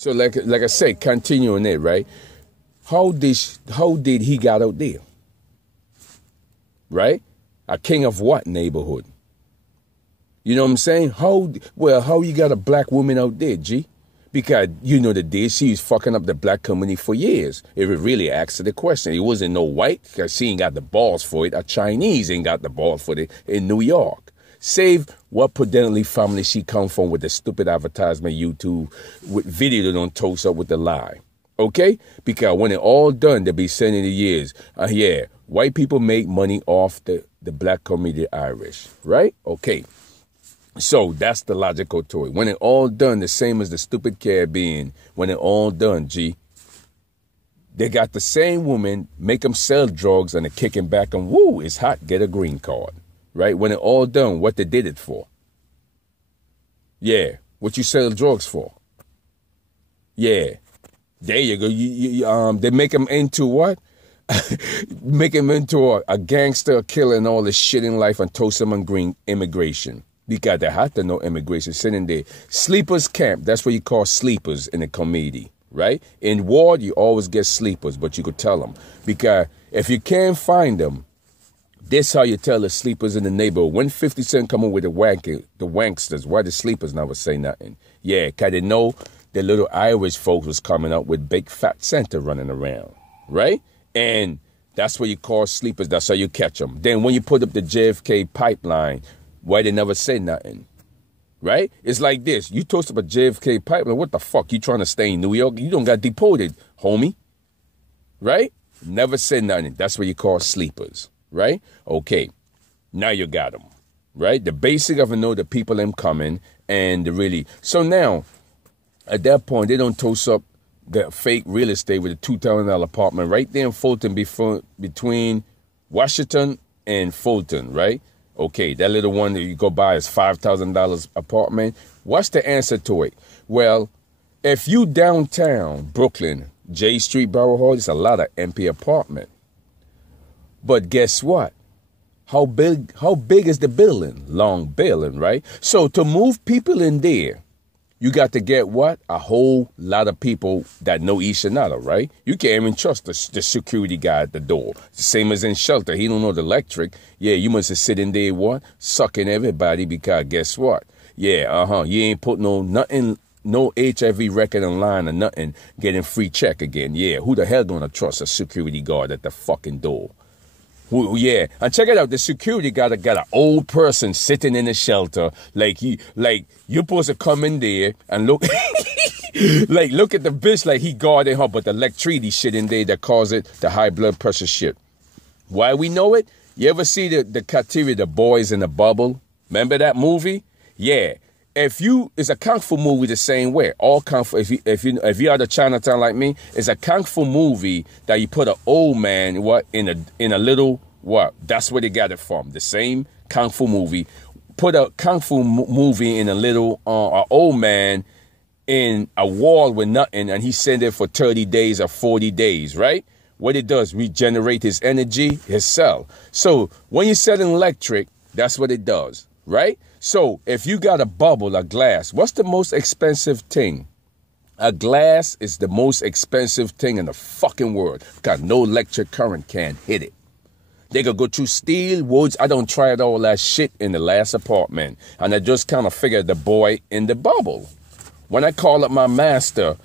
So like I said, continuing it, right? How did he got out there? Right? A king of what neighborhood? You know what I'm saying? How you got a black woman out there, G? Because you know the day she's fucking up the black community for years. If it really asks the question, it wasn't no white because she ain't got the balls for it. A Chinese ain't got the balls for it in New York. Save what predominantly family she come from with the stupid advertisement YouTube with video that don't toast up with the lie. Okay? Because when it all done, they'll be saying in the years, yeah, white people make money off the black community Irish. Right? Okay. So that's the logical to it. When it all done, the same as the stupid Caribbean, when it all done, G, they got the same woman, make them sell drugs and they're kicking back and woo, it's hot, get a green card. Right? When it all done, what they did it for? Yeah. What you sell drugs for? Yeah. There you go. They make them into what? Make them into a gangster, a killer, and all this shit in life and toast them on green immigration. Because they have to know immigration sitting there. Sleepers camp, that's what you call sleepers in the community, right? In war, you always get sleepers, but you could tell them. Because if you can't find them, this how you tell the sleepers in the neighborhood. When 50 Cent come up with the wanksters, why the sleepers never say nothing? Yeah, because they know the little Irish folks was coming up with big fat Santa running around, right? And that's what you call sleepers. That's how you catch them. Then when you put up the JFK pipeline, why they never say nothing, right? It's like this. You toast up a JFK pipeline. What the fuck? You trying to stay in New York? You don't got deported, homie, right? Never say nothing. That's what you call sleepers, right? Okay, now you got them, right? The basic of it know the people them coming and the really. So now, at that point, they don't toast up the fake real estate with a $2,000 apartment right there in Fulton between Washington and Fulton, right? Okay, that little one that you go buy is $5,000 apartment. What's the answer to it? Well, if you downtown Brooklyn, J Street, Borough Hall, it's a lot of empty apartment. But guess what? How big is the building? Long building, right? So to move people in there, you got to get what? A whole lot of people that know each other, right? You can't even trust the security guy at the door. The same as in shelter. He don't know the electric. Yeah, you must have sitting there, what? Sucking everybody because guess what? Yeah, you ain't put nothing, no HIV record online or nothing, getting free check again. Yeah, who the hell gonna trust a security guard at the fucking door? Yeah, and check it out. The security guard got an old person sitting in the shelter, like you're supposed to come in there and look, look at the bitch like he guarding her, but the electricity shit in there that cause it the high blood pressure shit. Why we know it? You ever see the criteria, the boys in the bubble? Remember that movie? Yeah. It's a kung fu movie the same way. All kung fu. If you are the Chinatown like me, it's a kung fu movie that you put an old man in a little what? That's where they got it from. The same kung fu movie. Put a kung fu movie in a little old man in a wall with nothing, and he sent it for 30 days or 40 days, right? What it does, regenerate his energy, his cell. So when you're selling electric, that's what it does, right? So if you got a bubble, a glass, what's the most expensive thing? A glass is the most expensive thing in the fucking world because no electric current can hit it. They could go through steel, woods. I don't try all that shit in the last apartment. And I just kind of figured the boy in the bubble. When I called up my master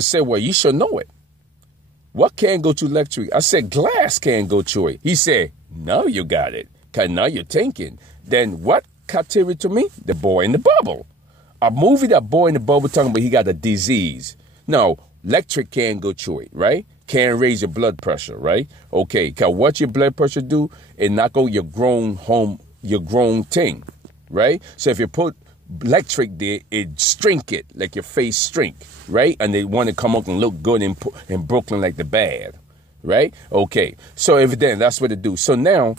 said, well, you should know it. What can't go to electric? I said, glass can't go through it. He said, no, you got it. Because now you're thinking. Then what criteria to me? The boy in the bubble. A movie that boy in the bubble talking about he got a disease. No, electric can't go through it, right? Can't raise your blood pressure, right? Okay, because what your blood pressure do, it knock out your grown thing, right? So if you put electric there, it strink it, like your face strink, right? And they want to come up and look good in Brooklyn like the bad, right? Okay, so evidently that's what it do. So now,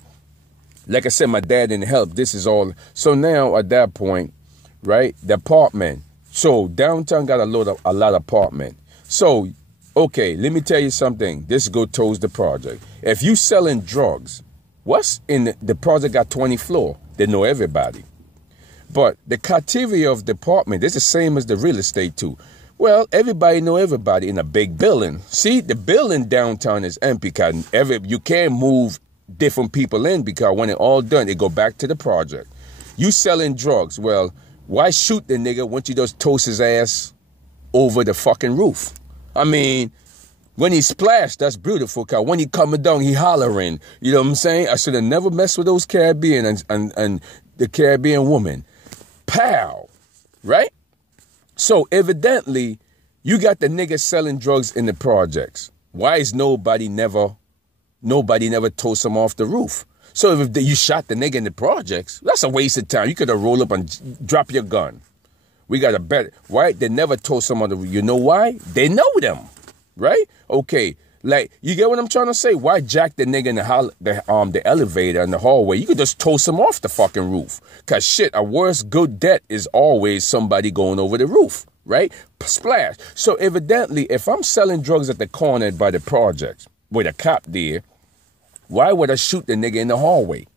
like I said, my dad didn't help. This is all. So now at that point, right, the apartment. So downtown got a lot of apartment. So, okay, let me tell you something. This go towards the project. If you selling drugs, what's in the project got 20 floor. They know everybody. But the criteria of the apartment is the same as the real estate too. Well, everybody know everybody in a big building. See, the building downtown is empty because you can't move different people in because when it all done, it go back to the project. You selling drugs. Well, why shoot the nigga once you just toast his ass over the fucking roof? I mean, when he splashed, that's beautiful, because when he coming down, he hollering. You know what I'm saying? I should have never messed with those Caribbean and the Caribbean woman. Pow. Right? So evidently, you got the nigga selling drugs in the projects. Why is nobody never toast him off the roof? So if you shot the nigga in the projects, that's a waste of time. You could have rolled up and drop your gun. We got a better. Why? They never toast him on the roof. You know why? They know them. Right? Okay. Like, you get what I'm trying to say? Why jack the nigga in the elevator in the hallway? You could just toast him off the fucking roof. Because shit, a worse good debt is always somebody going over the roof. Right? Splash. So evidently, if I'm selling drugs at the corner by the projects with a cop there, why would I shoot the nigga in the hallway?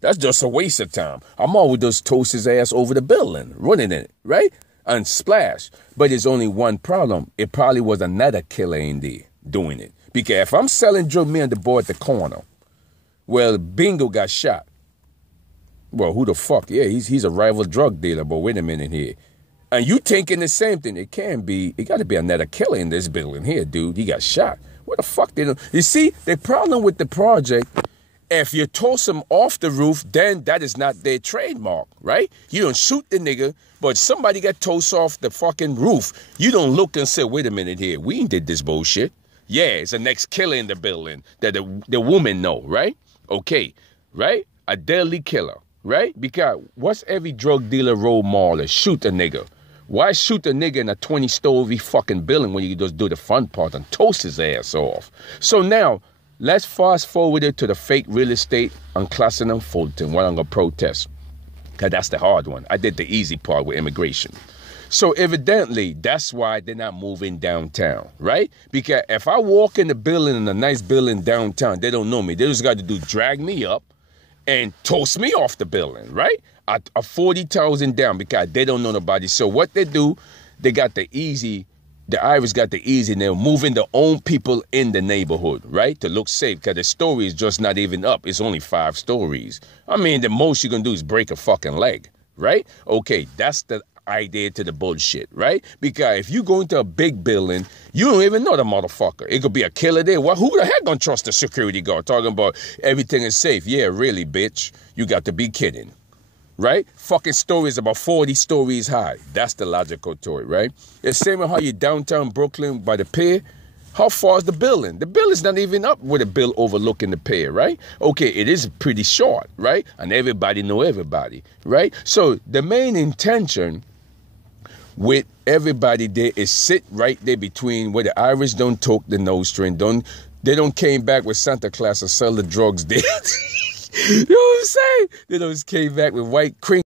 That's just a waste of time. I'm always just toast his ass over the building, running in it. Right? And splash. But there's only one problem. It probably was another killer in there doing it. Because if I'm selling drug, me and the boy at the corner, well, Bingo got shot. Well, who the fuck? Yeah, he's a rival drug dealer, but wait a minute here. And you thinking the same thing. It got to be another killer in this building here, dude. He got shot. What the fuck? You see, the problem with the project, if you toss them off the roof, then that is not their trademark, right? You don't shoot the nigga, but somebody got tossed off the fucking roof. You don't look and say, wait a minute here, we ain't did this bullshit. Yeah, it's the next killer in the building that the woman know, right? Okay, right? A deadly killer, right? Because what's every drug dealer role model? Shoot a nigga. Why shoot a nigga in a 20-story fucking building when you just do the fun part and toast his ass off? So now, let's fast forward it to the fake real estate on Classen and Fulton, what I'm going to protest. Because that's the hard one. I did the easy part with immigration. So evidently, that's why they're not moving downtown, right? Because if I walk in the building, in a nice building downtown, they don't know me. They just got to drag me up and toast me off the building, right? A 40,000 down because they don't know nobody. So what they do, they got the Irish got the easy, and they're moving their own people in the neighborhood, right? To look safe, because the story is just not even up. It's only 5 stories. I mean, the most you're going to do is break a fucking leg, right? Okay, that's the idea to the bullshit, right? Because if you go into a big building, you don't even know the motherfucker. It could be a killer there. Well, who the heck gonna trust a security guard talking about everything is safe? Yeah, really, bitch. You got to be kidding. Right? Fucking stories about 40 stories high. That's the logical to it, right? It's same with how you downtown Brooklyn by the pier. How far is the building? The building's not even up with a bill overlooking the pier, right? Okay, it is pretty short, right? And everybody know everybody, right? So the main intention with everybody there is sit right there between where the Irish don't talk the nose string, they don't came back with Santa Claus and sell the drugs there. You know what I'm saying? They just came back with white cream.